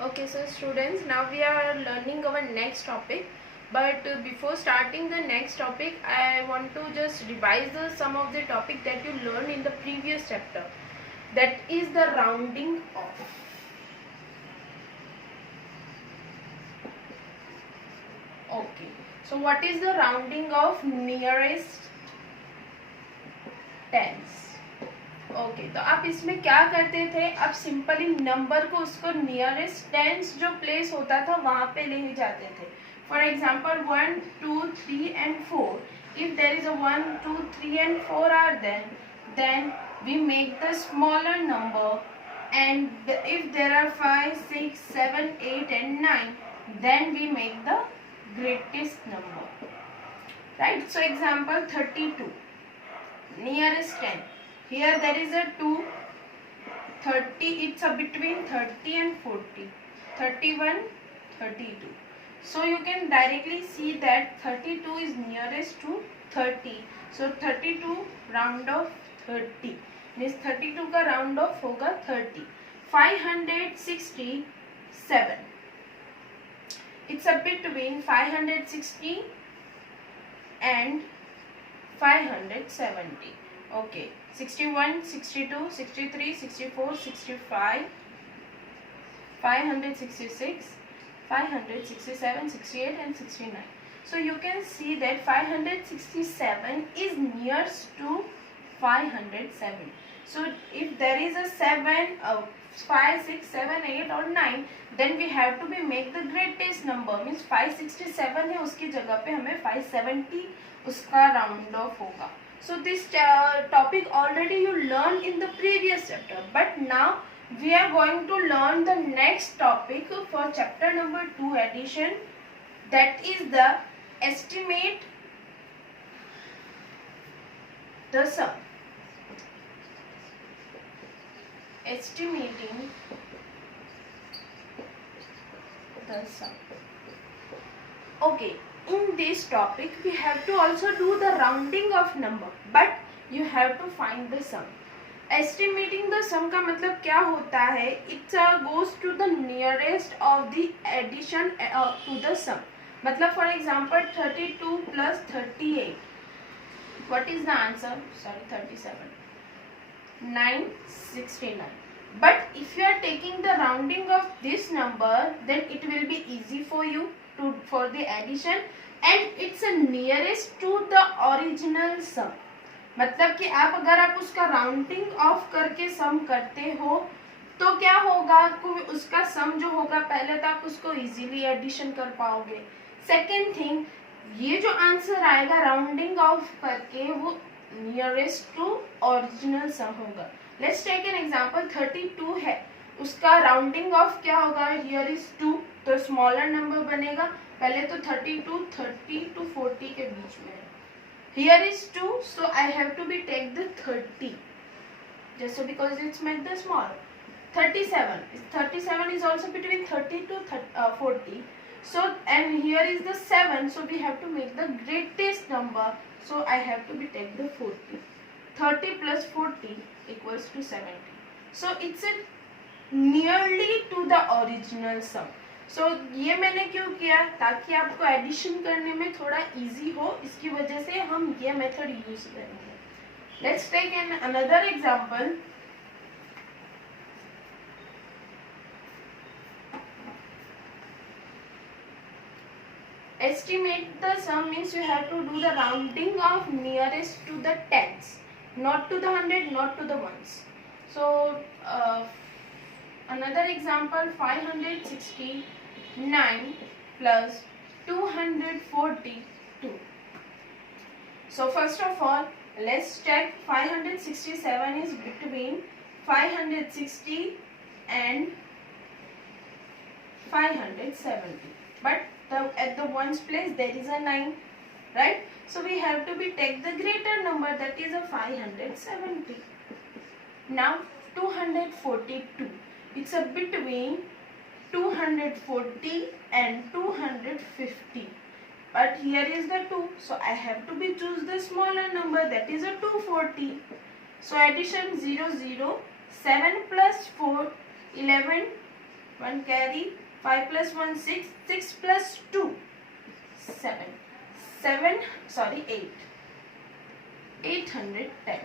Okay, so students, now we are learning our next topic. But before starting the next topic, I want to just revise some of the topic that you learned in the previous chapter. That is the rounding off. Okay, so what is the rounding of nearest tens? Okay तो आप इसमें क्या करते थे, आप simply number को उसको nearest tense जो प्लेस होता था वहां पे ले ही जाते थे. For example 1, 2, 3 and 4. If there is a 1, 2, 3 and 4 are there, then we make the smaller number, and if there are 5, 6, 7, 8 and 9, then we make the greatest number. Right? So example 32, nearest 10. Here there is a 2, 30, it's a between 30 and 40, 31, 32. So you can directly see that 32 is nearest to 30. So 32 round off 30. Means 32 का round off होगा 30. 567. It's a between 560 and 570. Okay, 61, 62, 63, 64, 65, 566, 567, 68 and 69. So you can see that 567 is nearest to 570. So if there is a 7, 5, 6, 7, 8 or 9, then we have to be make the greatest number. Means 567 है, उसकी जगह पे हमें 570 उसका round off होगा. So this topic already you learned in the previous chapter, but now we are going to learn the next topic for chapter number 2 addition, that is the estimate the sum. Estimating the sum. Okay. In this topic we have to also do the rounding of number, but you have to find the sum. Estimating the sum का मतलब क्या होता है? It goes to the nearest of the addition to the sum. मतलब for example 32 plus 38. What is the answer? Sorry, 37. 969. But if you are taking the rounding of this number, then it will be easy for you for the addition, and it's a nearest to the original sum. मतलब कि आप अगर आप उसका rounding off करके सम करते हो तो क्या होगा, आपको उसका सम जो होगा पहले तो आप उसको इजीली एडिशन कर पाओगे. सेकेंड थिंग, ये जो आंसर आएगा राउंडिंग ऑफ करके वो नियरेस्ट टू ओरिजिनल सम होगा. लेट्स टेक एन एग्जांपल 32 है, उसका राउंडिंग ऑफ क्या होगा, हियर इज 2, तो स्मॉलर नंबर बनेगा. पहले तो 32 30 to 40 के बीच में है. Here is 2, so I have to be take the 30 just because it's made the small. 37 is also between 30 to 40. So and here is the 7, so we have to make the greatest number, so I have to be take the 40. 30 plus 40 equals to 70. So it's a nearly to the original sum. So ये मैंने क्यों किया, ताकि आपको addition करने में थोड़ा easy हो, इसकी वजह से हम ये मेथड यूज करेंगे. Let's take an another example. Estimate the sum means you have to do the rounding of nearest to the tens, not to the 100, not to the ones. So another example, 569 plus 242. So first of all, let's check. 567 is between 560 and 570, but at the ones place there is a 9, right? So we have to be take the greater number, that is a 570. Now 242, it's a between 240 and 250, but here is the 2, so I have to be choose the smaller number, that is a 240. So addition 0 0, 7 plus 4 11, 1 carry, 5 plus 1 6, 6 plus 2 7, 7 sorry 8, 810.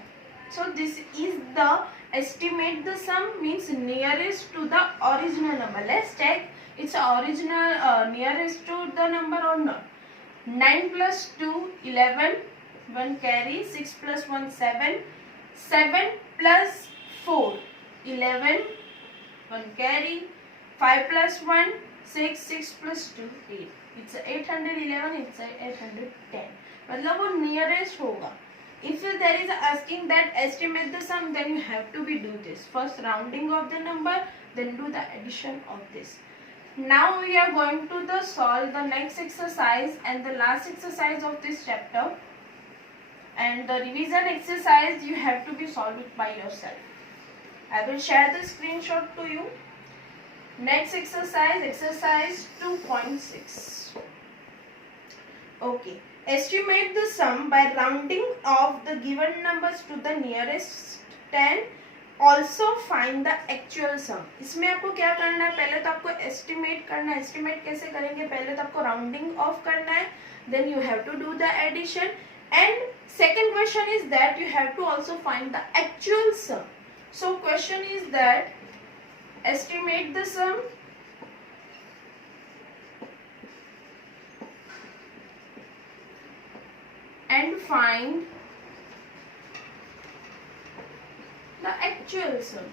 So this is the estimate the sum, means nearest to the original number. Let's check it's original nearest to the number or not. 9 plus 2 11, 1 carry, 6 plus 1 7, 7 plus 4 11, 1 carry, 5 plus 1 6, 6 plus 2 8. It's 811, it's 810. मतलब वो nearest होगा. If there is asking that estimate the sum, then you have to be do this. First rounding of the number, then do the addition of this. Now we are going to the solve the next exercise and the last exercise of this chapter. And the revision exercise you have to be solve it by yourself. I will share the screenshot to you. Next exercise, exercise 2.6. Okay. Estimate the sum by rounding of the given numbers to the nearest 10. Also find the actual sum. इसमें आपको क्या करना है, पहले तो आपको estimate करना है. Estimate कैसे करेंगे, पहले तो आपको rounding off करना है, then you have to do the addition, and second question is that you have to also find the actual sum. So question is that estimate the sum and find the actual sum.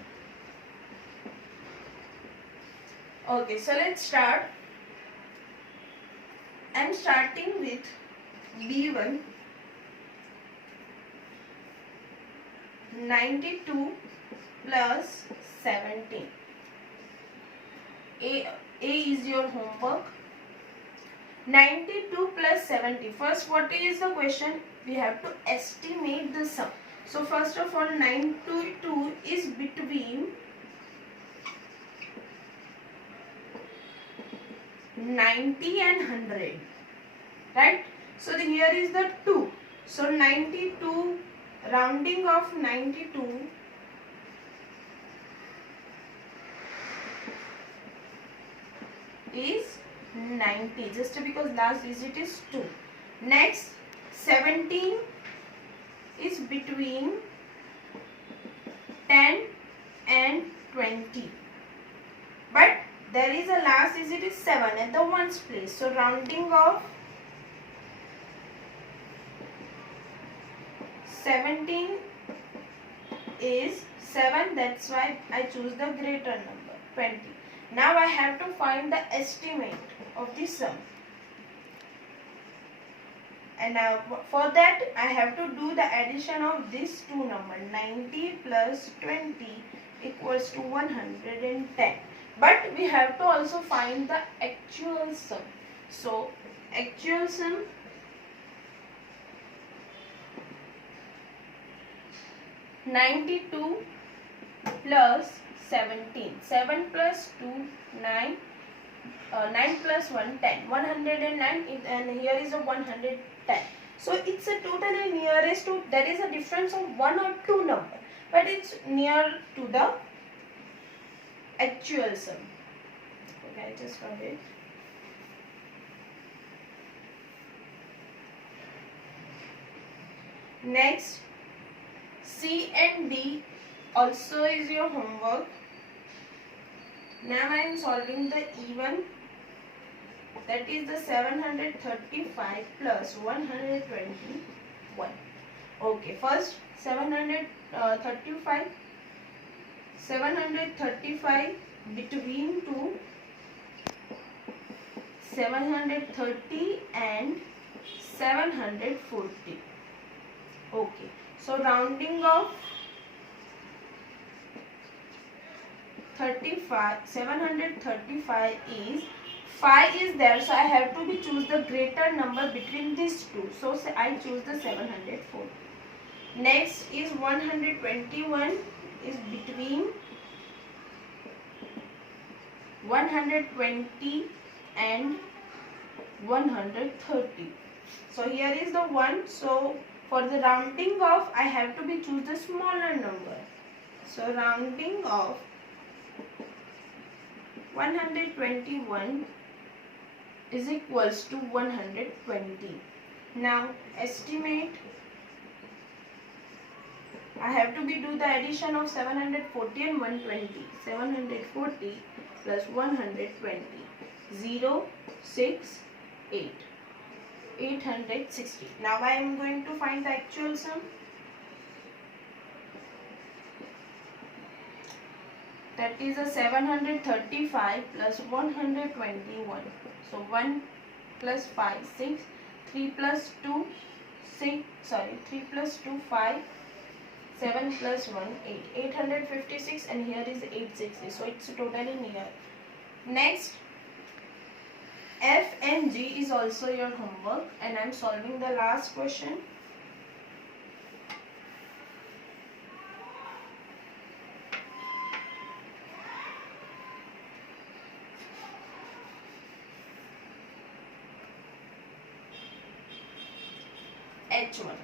Okay, so let's start. I'm starting with B1. 92 plus 17. A is your homework. 92 plus 70. First, what is the question? We have to estimate the sum. So first of all, 92 is between 90 and 100, right? So here is the 2. So 92, rounding of 92 is 90, just because last digit is 2. Next, 17 is between 10 and 20, but there is a last digit is 7 at the ones place. So rounding of 17 is 7, that's why I choose the greater number 20. Now I have to find the estimate of the sum. And for that I have to do the addition of these two numbers. 90 plus 20 equals to 110. But we have to also find the actual sum. So actual sum (92 plus 17). 7 plus 2 9. 9 plus 1 10. 109, and here is a 110. So it's a totally nearest to, there is a difference of 1 or 2 number, but it's near to the actual sum. Okay, I just got it. Next, C and D also is your homework. Now I am solving the even, that is the 735 plus 121. Okay, first 735 between 2, 730 and 740. Okay, so rounding of 735 is 5 is there, so I have to be choose the greater number between these two. So I choose the 740. Next is 121 is between 120 and 130. So here is the 1. So for the rounding off, I have to be choose the smaller number. So rounding off 121 is equals to 120. Now estimate, I have to do the addition of 740 and 120. 740 plus 120. 0, 6, 8. 860. Now I am going to find the actual sum. That is a 735 plus 121. So 1 plus 5, 6. 3 plus 2, 6. Sorry, 3 plus 2, 5. 7 plus 1, 8. 856 and here is 860. So it's totally near. Next, F and G is also your homework and I am solving the last question. H1.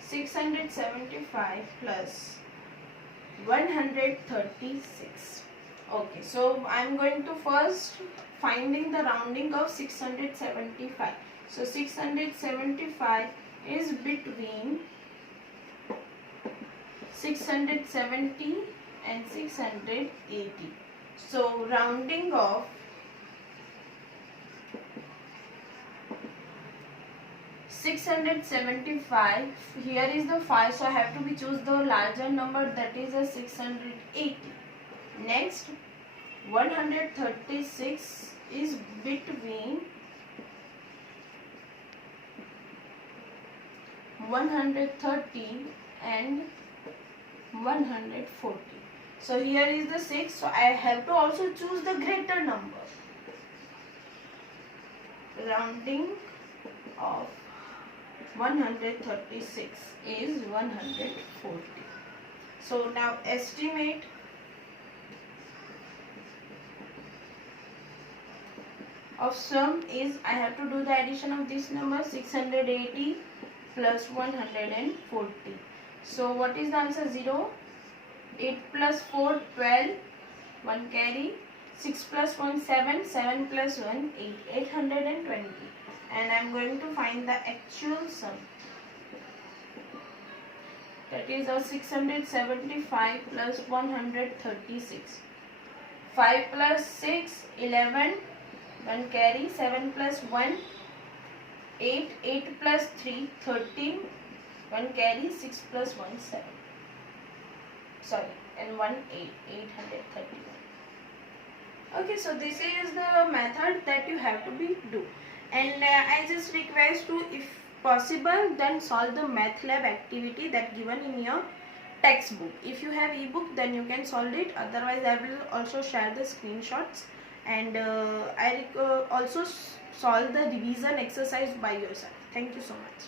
675 plus 136. Okay, so I am going to first finding the rounding of 675. So 675 is between 670 and 680. So rounding of 675, here is the 5, so I have to choose the larger number, that is a 680. Next, 136 is between 130 and 140. So here is the 6, so I have to also choose the greater number. Rounding of 136 is 140. So now estimate of sum is, I have to do the addition of this number, 680 plus 140. So what is the answer? 0. 8 plus 4, 12. 1 carry. 6 plus 1, 7. 7 plus 1, 8. 820. And I am going to find the actual sum. That is a 675 plus 136. 5 plus 6, 11. 1 carry. 7 plus 1, 8. 8 plus 3, 13. 1 carry. 6 plus 1, 7. Sorry, and 1, 8. 831. Okay, so this is the method that you have to do. And I just request to, if possible, then solve the MATLAB activity that given in your textbook. If you have ebook, then you can solve it. Otherwise, I will also share the screenshots. And I also solve the revision exercise by yourself. Thank you so much.